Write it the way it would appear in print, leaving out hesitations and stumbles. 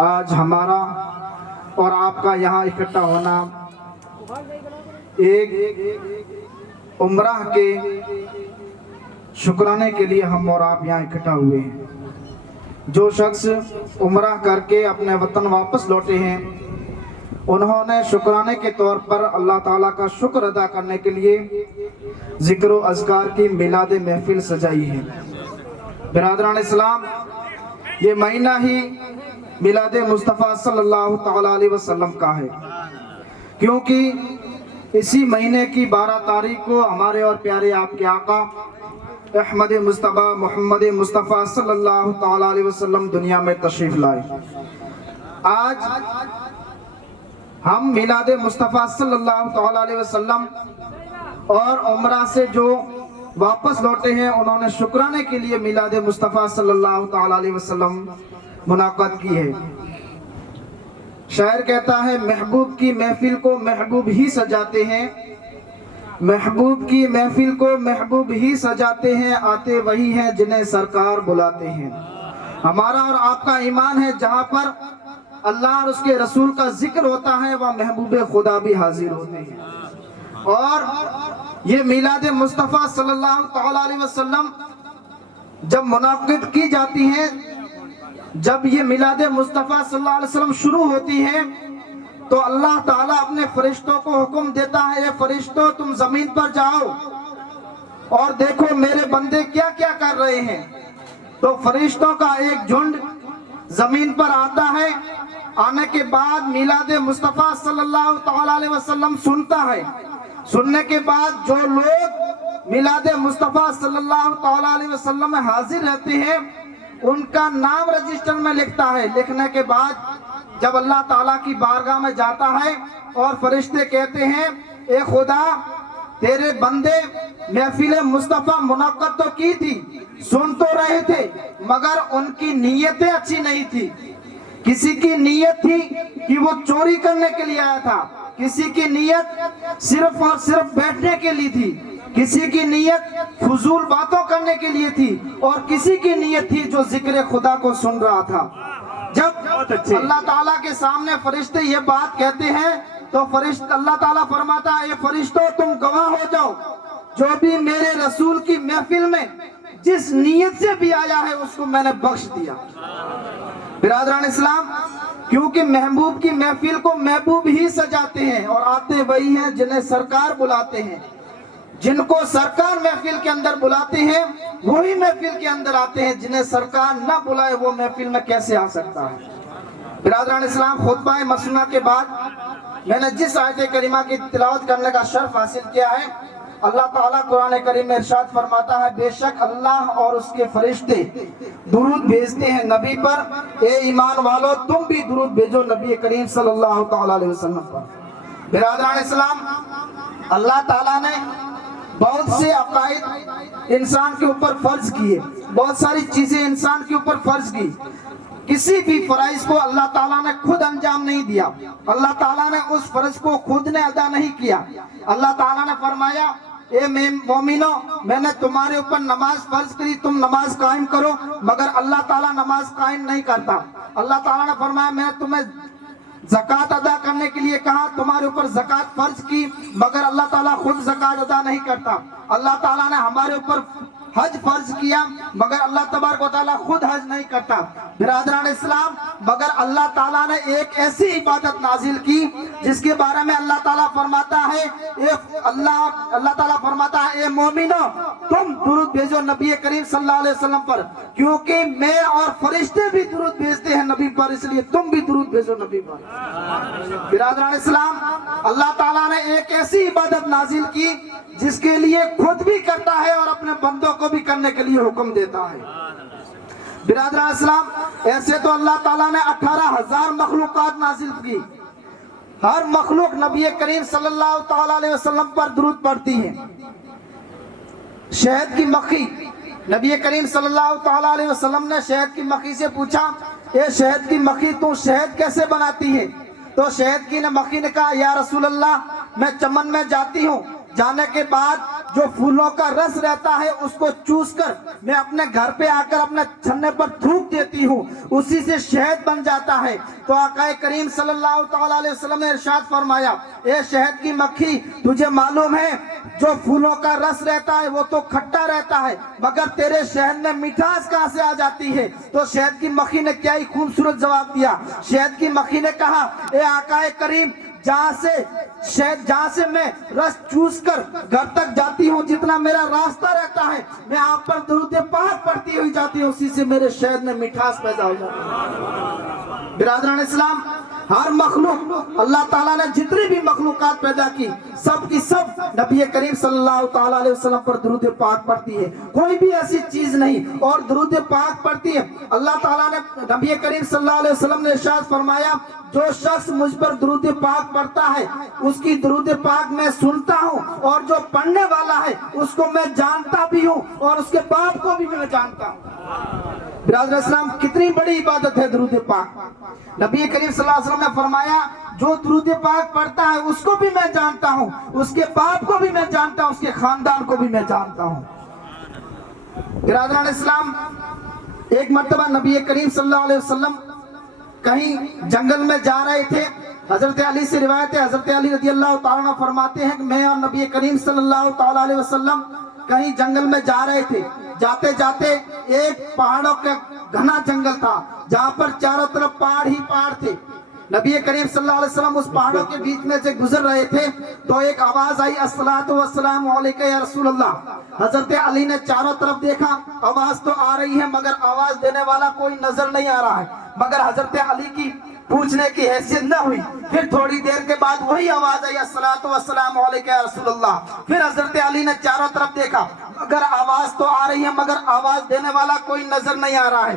آج ہمارا اور آپ کا یہاں اکٹھا ہونا ایک عمرہ کے شکرانے کے لیے ہم اور آپ یہاں اکٹھا ہوئے ہیں۔ جو شخص عمرہ کر کے اپنے وطن واپس لوٹے ہیں، انہوں نے شکرانے کے طور پر اللہ تعالیٰ کا شکر ادا کرنے کے لیے ذکر و اذکار کی میلاد محفل سجائی ہے۔ برادران اسلام، یہ مہینہ ہی میلاد مصطفیٰ صلی اللہ تعالیٰ علیہ وسلم کا ہے، کیونکہ اسی مہینے کی 12 تاریخ کو ہمارے اور پیارے آپ کے آقا احمد مصطفیٰ محمد مصطفیٰ صلی اللہ تعالیٰ علیہ وسلم دنیا میں تشریف لائے۔ آج ہم میلاد مصطفیٰ صلی اللہ تعالیٰ علیہ وسلم اور عمرہ سے جو واپس لوٹے ہیں، انہوں نے شکرانے کے لیے میلاد مصطفیٰ صلی اللہ تعالیٰ علیہ وسلم منعقد کی ہے۔ شاعر کہتا ہے، محبوب کی محفل کو محبوب ہی سجاتے ہیں، محبوب کی محفل کو محبوب ہی سجاتے ہیں، آتے وہی ہیں جنہیں سرکار بلاتے ہیں۔ ہمارا اور آپ کا ایمان ہے، جہاں پر اللہ اور اس کے رسول کا ذکر ہوتا ہے، وہاں محبوب خدا بھی حاضر ہوتے ہیں۔ اور یہ میلاد مصطفیٰ صلی اللہ تعالیٰ علیہ وسلم جب منعقد کی جاتی ہیں، جب یہ میلاد مصطفیٰ صلی اللہ علیہ وسلم شروع ہوتی ہے، تو اللہ تعالیٰ اپنے فرشتوں کو حکم دیتا ہے، اے فرشتوں تم زمین پر جاؤ اور دیکھو میرے بندے کیا کیا کر رہے ہیں۔ تو فرشتوں کا ایک جھنڈ زمین پر آتا ہے، آنے کے بعد میلاد مصطفیٰ صلی اللہ تعالیٰ علیہ وسلم سنتا ہے۔ سننے کے بعد جو لوگ میلاد مصطفیٰ صلی اللہ تعالیٰ علیہ وسلم میں حاضر رہتے ہیں، ان کا نام رجسٹر میں لکھتا ہے۔ لکھنے کے بعد جب اللہ تعالیٰ کی بارگاہ میں جاتا ہے اور فرشتے کہتے ہیں، اے خدا تیرے بندے محفل مصطفیٰ منعقد تو کی تھی، سن تو رہے تھے، مگر ان کی نیتیں اچھی نہیں تھی۔ کسی کی نیت تھی کہ وہ چوری کرنے کے لیے آیا تھا، کسی کی نیت صرف اور صرف بیٹھنے کے لیے تھی، کسی کی نیت فضول باتوں کرنے کے لیے تھی، اور کسی کی نیت تھی جو ذکر خدا کو سن رہا تھا۔ جب اللہ تعالیٰ کے سامنے فرشتے یہ بات کہتے ہیں تو اللہ تعالیٰ فرماتا ہے، اے فرشتوں تم گواہ ہو جاؤ، جو بھی میرے رسول کی محفل میں جس نیت سے بھی آیا ہے اس کو میں نے بخش دیا۔ برادران اسلام، کیونکہ محبوب کی محفل کو محبوب ہی سجاتے ہیں، اور آتے وہی ہیں جنہیں سرکار بلاتے ہیں۔ جن کو سرکار محفل کے اندر بلاتے ہیں وہی محفل کے اندر آتے ہیں، جنہیں سرکار نہ بلائے وہ محفل میں کیسے آ سکتا ہے۔ برادران اسلام، خطبہ مسنونہ کے بعد میں نے جس آیت کریمہ کی تلاوت کرنے کا شرف حاصل کیا ہے، اللہ تعالیٰ قرآن کریم میں ارشاد فرماتا ہے، بے شک اللہ اور اس کے فرشتے درود بھیجتے ہیں نبی پر، اے ایمان والو تم بھی درود بھیجو نبی کریم صلی اللہ تعالیٰ علیہ وسلم پر۔ برادران اسلام، اللہ تعالیٰ نے بہت سے عقائد انسان کے اوپر فرض کیے، بہت ساری چیزیں انسان کے اوپر فرض کی۔ کسی بھی فرائض کو اللہ تعالیٰ نے خود انجام نہیں دیا، اللہ تعالیٰ نے اس فرض کو خود نے ادا نہیں کیا۔ اللہ تعالیٰ نے فرمایا، اے مومنو میں نے تمہارے اوپر نماز فرض کری، تم نماز قائم کرو، مگر اللہ تعالیٰ نماز قائم نہیں کرتا۔ اللہ تعالیٰ نے فرمایا، میں نے تمہیں زکوٰۃ ادا کرنے کے لیے کہا، تمہارے اوپر زکوٰۃ فرض کی، مگر اللہ تعالیٰ خود زکوٰۃ ادا نہیں کرتا۔ اللہ تعالیٰ نے ہمارے اوپر حج فرض کیا، مگر اللہ تبارک و تعالیٰ خود حج نہیں کرتا۔ برادران اسلام، مگر اللہ تعالیٰ نے ایک ایسی عبادت نازل کی جس کے بارے میں اللہ تعالیٰ فرماتا ہے، اللہ تعالیٰ فرماتا ہے، اے مومنو تم درود بھیجو نبی کریم صلی اللہ علیہ وسلم پر، کیونکہ میں اور فرشتے بھی درود بھیجتے ہیں نبی پر، اس لیے تم بھی درود بھیجو نبی پر۔ برادران اسلام، اللہ تعالیٰ نے ایک ایسی عبادت نازل کی جس کے لیے خود بھی کرتا ہے اور اپنے بندوں کو بھی کرنے کے لیے حکم دیتا ہے۔ برادران اسلام، ایسے تو اللہ تعالیٰ نے 18,000 مخلوقات نازل کی، ہر مخلوق نبی کریم صلی اللہ تعالیٰ علیہ وسلم پر درود پڑھتی ہے۔ شہد کی مکھی، نبی کریم صلی اللہ تعالیٰ علیہ وسلم نے شہد کی مکھی سے پوچھا، اے شہد کی مکھی تو شہد کیسے بناتی ہے؟ تو شہد کی مکھی نے کہا، یا رسول اللہ میں چمن میں جاتی ہوں، جانے کے بعد جو پھولوں کا رس رہتا ہے اس کو چوس کر میں اپنے گھر پہ آ کر اپنے چھنے پر تھوک دیتی ہوں، اسی سے شہد بن جاتا ہے۔ تو آقا کریم صلی اللہ تعالیٰ علیہ وسلم نے ارشاد فرمایا، اے شہد کی مکھی، تجھے معلوم ہے جو پھولوں کا رس رہتا ہے وہ تو کھٹا رہتا ہے، مگر تیرے شہد میں مٹھاس کہاں سے آ جاتی ہے؟ تو شہد کی مکھی نے کیا ہی خوبصورت جواب دیا۔ شہد کی مکھی نے کہا، اے آقا کریم، جہاں سے میں رس چوس کر گھر تک جاتی ہوں، جتنا میرا راستہ رہتا ہے میں آپ پر درود پاک پڑھتی ہوئی جاتی ہوں، اسی سے میرے شہد میں مٹھاس پیدا ہو جاتی ہے۔ برادران اسلام، ہر مخلوق، اللہ تعالیٰ نے جتنی بھی مخلوقات پیدا کی سب کی سب نبی کریم صلی اللہ تعالیٰ علیہ وسلم پر درود پاک پڑھتی ہے، کوئی بھی ایسی چیز نہیں اور درود پاک پڑھتی ہے۔ اللہ تعالیٰ نے، نبی کریم صلی اللہ علیہ وسلم نے ارشاد فرمایا، جو شخص مجھ پر درود پاک پڑھتا ہے اس کی درود پاک میں سنتا ہوں، اور جو پڑھنے والا ہے اس کو میں جانتا بھی ہوں اور اس کے باپ کو بھی میں جانتا ہوں۔ برادر اسلام، کتنی بڑی عبادت ہے درود پاک۔ نبی کریم صلی اللہ علیہ وسلم نے فرمایا، جو درود پاک پڑھتا ہے اس کو بھی میں جانتا ہوں، اس کے باپ کو بھی میں جانتا ہوں، اس کے خاندان کو بھی میں جانتا ہوں۔ برادران اسلام، ایک مرتبہ نبی کریم صلی اللہ علیہ وسلم کہیں جنگل میں جا رہے تھے۔ حضرت علی سے روایت ہے، حضرت علی رضی اللہ تعالیٰ عنہ فرماتے ہیں کہ میں اور نبی کریم صلی اللہ تعالیٰ علیہ وسلم کہیں جنگل میں جا رہے تھے، جاتے جاتے ایک پہاڑوں کا گھنا جنگل تھا جہاں پر چاروں طرف پہاڑ ہی پہاڑ تھے۔ نبی کریم صلی اللہ علیہ وسلم اس پہاڑوں کے بیچ میں سے گزر رہے تھے تو ایک آواز آئی، الصلاۃ والسلام علیک یا رسول اللہ۔ حضرت علی نے چاروں طرف دیکھا، آواز تو آ رہی ہے مگر آواز دینے والا کوئی نظر نہیں آ رہا ہے، مگر حضرت علی کی پوچھنے کی حیثیت نہ ہوئی۔ پھر تھوڑی دیر کے بعد وہی آواز آئی، الصلاۃ والسلام علیک یا رسول اللہ۔ پھر حضرت علی نے چاروں طرف دیکھا، مگر آواز تو آ رہی ہے مگر آواز دینے والا کوئی نظر نہیں آ رہا ہے۔